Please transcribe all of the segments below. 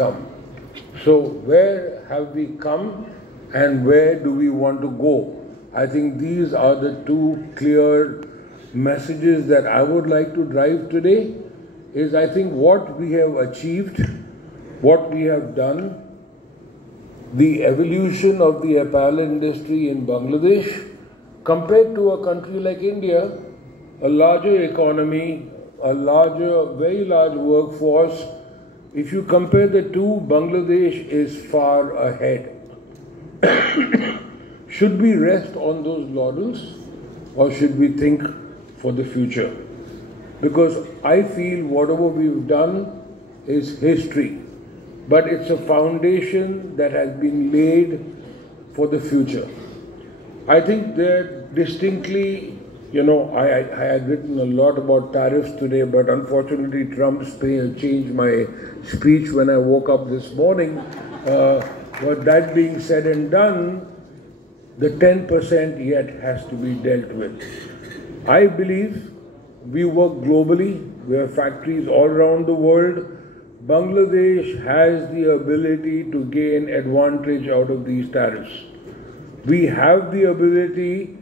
come. So where have we come and where do we want to go? I think these are the two clear messages that I would like to drive today. Is I think what we have achieved, what we have done, the evolution of the apparel industry in Bangladesh compared to a country like India, a larger economy, a larger, very large workforce. If you compare the two, Bangladesh is far ahead. Should we rest on those laurels or should we think for the future? Because I feel whatever we've done is history, but it's a foundation that has been laid for the future. I think that distinctly, I had written a lot about tariffs today, but unfortunately Trump's changed my speech when I woke up this morning. But that being said and done, the 10% yet has to be dealt with. I believe we work globally. We have factories all around the world. Bangladesh has the ability to gain advantage out of these tariffs. We have the ability,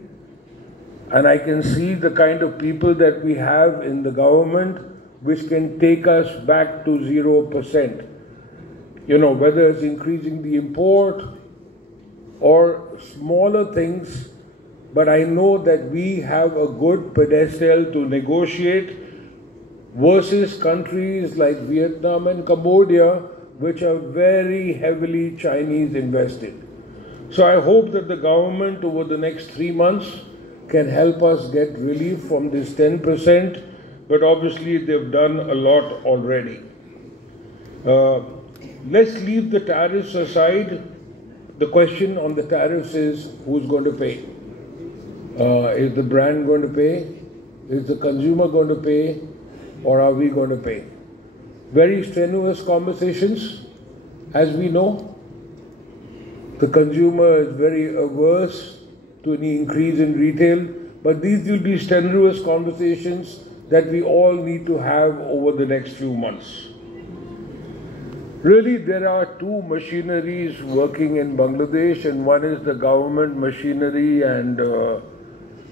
and I can see the kind of people that we have in the government which can take us back to 0%. Whether it's increasing the import or smaller things, but I know that we have a good pedestal to negotiate versus countries like Vietnam and Cambodia, which are very heavily Chinese invested. So I hope that the government over the next 3 months can help us get relief from this 10%, but obviously they've done a lot already. Let's leave the tariffs aside. The question on the tariffs is who's going to pay? Is the brand going to pay? Is the consumer going to pay? Or are we going to pay? Very strenuous conversations, as we know. The consumer is very averse to any increase in retail, but these will be strenuous conversations that we all need to have over the next few months. Really, there are two machineries working in Bangladesh, and one is the government machinery and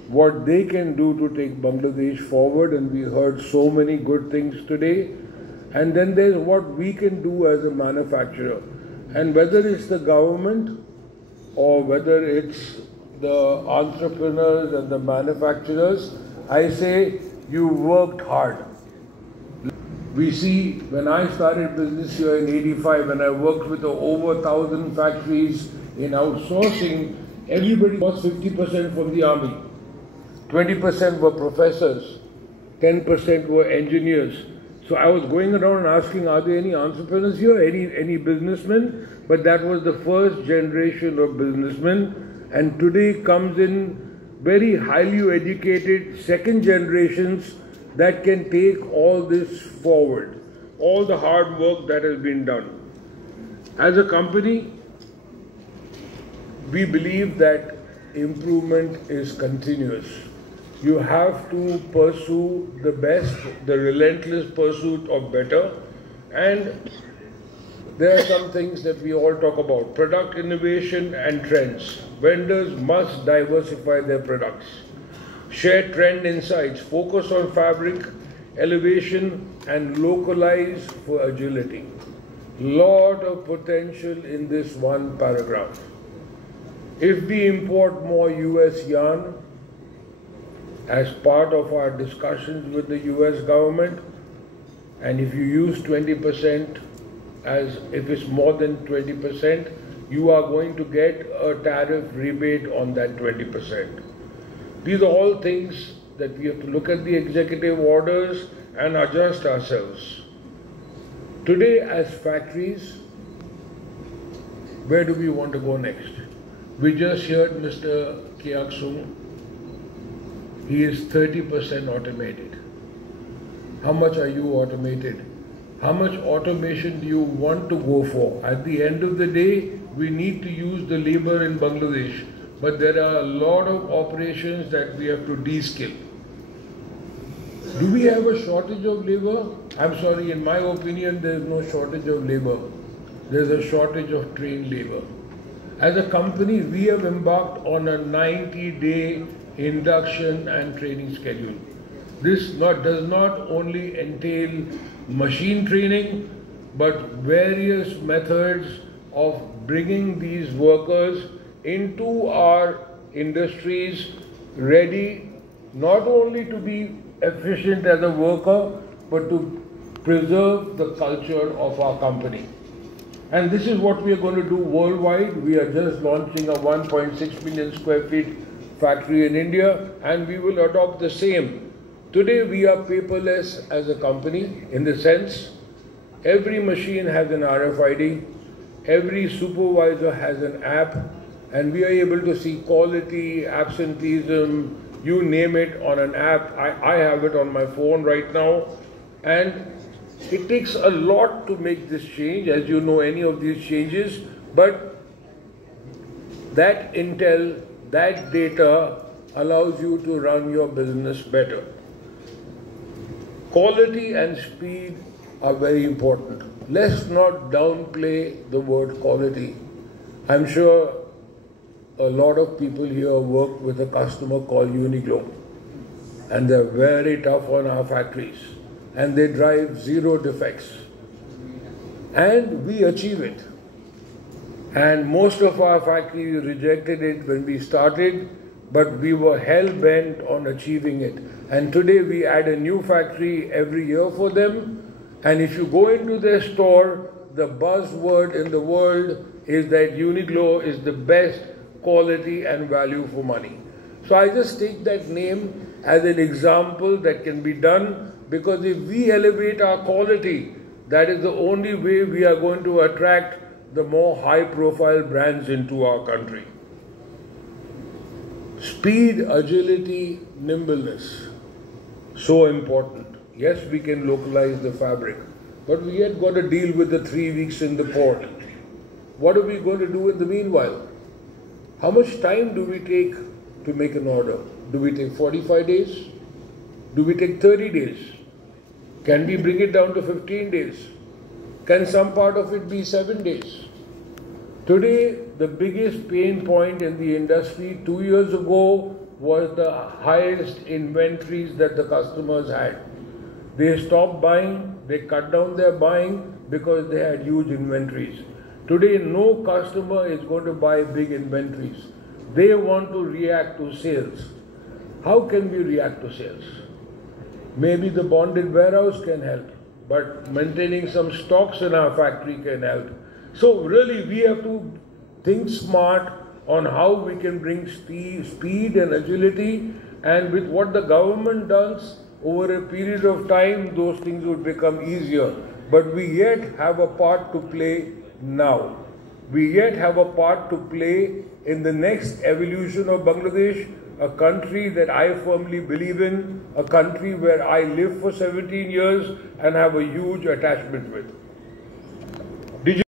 what they can do to take Bangladesh forward, and we heard so many good things today. And then there's what we can do as a manufacturer. And whether it's the government or whether it's the entrepreneurs and the manufacturers, I say you worked hard. We see when I started business here in 85, when I worked with over 1,000 factories in outsourcing, everybody was 50% from the army. 20% were professors, 10% were engineers. So I was going around and asking, are there any entrepreneurs here, any businessmen? But that was the first generation of businessmen. And today comes in very highly educated second generations that can take all this forward, all the hard work that has been done. As a company, we believe that improvement is continuous. You have to pursue the best, the relentless pursuit of better, and there are some things that we all talk about: product innovation and trends. Vendors must diversify their products, share trend insights, focus on fabric elevation, and localize for agility. Lot of potential in this one paragraph. If we import more US yarn, as part of our discussions with the US government, and if you use 20%, as if it's more than 20%, you are going to get a tariff rebate on that 20%. These are all things that we have to look at the executive orders and adjust ourselves. Today, as factories, where do we want to go next? We just heard Mr. Kiak Sung. He is 30% automated. How much are you automated? How much automation do you want to go for? At the end of the day, we need to use the labor in Bangladesh, but there are a lot of operations that we have to de-skill. Do we have a shortage of labor? I'm sorry, in my opinion, there is no shortage of labor. there's a shortage of trained labor. As a company, we have embarked on a 90-day induction and training schedule. This does not only entail machine training, but various methods of bringing these workers into our industries ready not only to be efficient as a worker, but to preserve the culture of our company. And this is what we are going to do worldwide. We are just launching a 1.6 million square feet factory in India, and we will adopt the same. Today we are paperless as a company in the sense every machine has an RFID, every supervisor has an app, and we are able to see quality, absenteeism, you name it on an app. I have it on my phone right now. And it takes a lot to make this change, as you know, any of these changes, but that intel, that data allows you to run your business better. Quality and speed are very important. Let's not downplay the word quality. I'm sure a lot of people here work with a customer called Uniqlo, and they're very tough on our factories, and they drive zero defects, and we achieve it. And most of our factories rejected it when we started, but we were hell-bent on achieving it. And today we add a new factory every year for them, and if you go into their store, the buzzword in the world is that Uniqlo is the best quality and value for money. So I just take that name as an example that can be done, because if we elevate our quality, that is the only way we are going to attract the more high-profile brands into our country. Speed, agility, nimbleness, so important. Yes, we can localize the fabric, but we yet got to deal with the 3 weeks in the port. What are we going to do in the meanwhile? How much time do we take to make an order? Do we take 45 days? Do we take 30 days? Can we bring it down to 15 days? Can some part of it be 7 days? Today, the biggest pain point in the industry 2 years ago was the highest inventories that the customers had. They stopped buying, they cut down their buying because they had huge inventories. Today, no customer is going to buy big inventories. They want to react to sales. How can we react to sales? Maybe the bonded warehouse can help, but maintaining some stocks in our factory can help. So really, we have to think smart on how we can bring speed and agility, and with what the government does, over a period of time, those things would become easier. But we yet have a part to play now. We yet have a part to play in the next evolution of Bangladesh, a country that I firmly believe in, a country where I lived for 17 years and have a huge attachment with.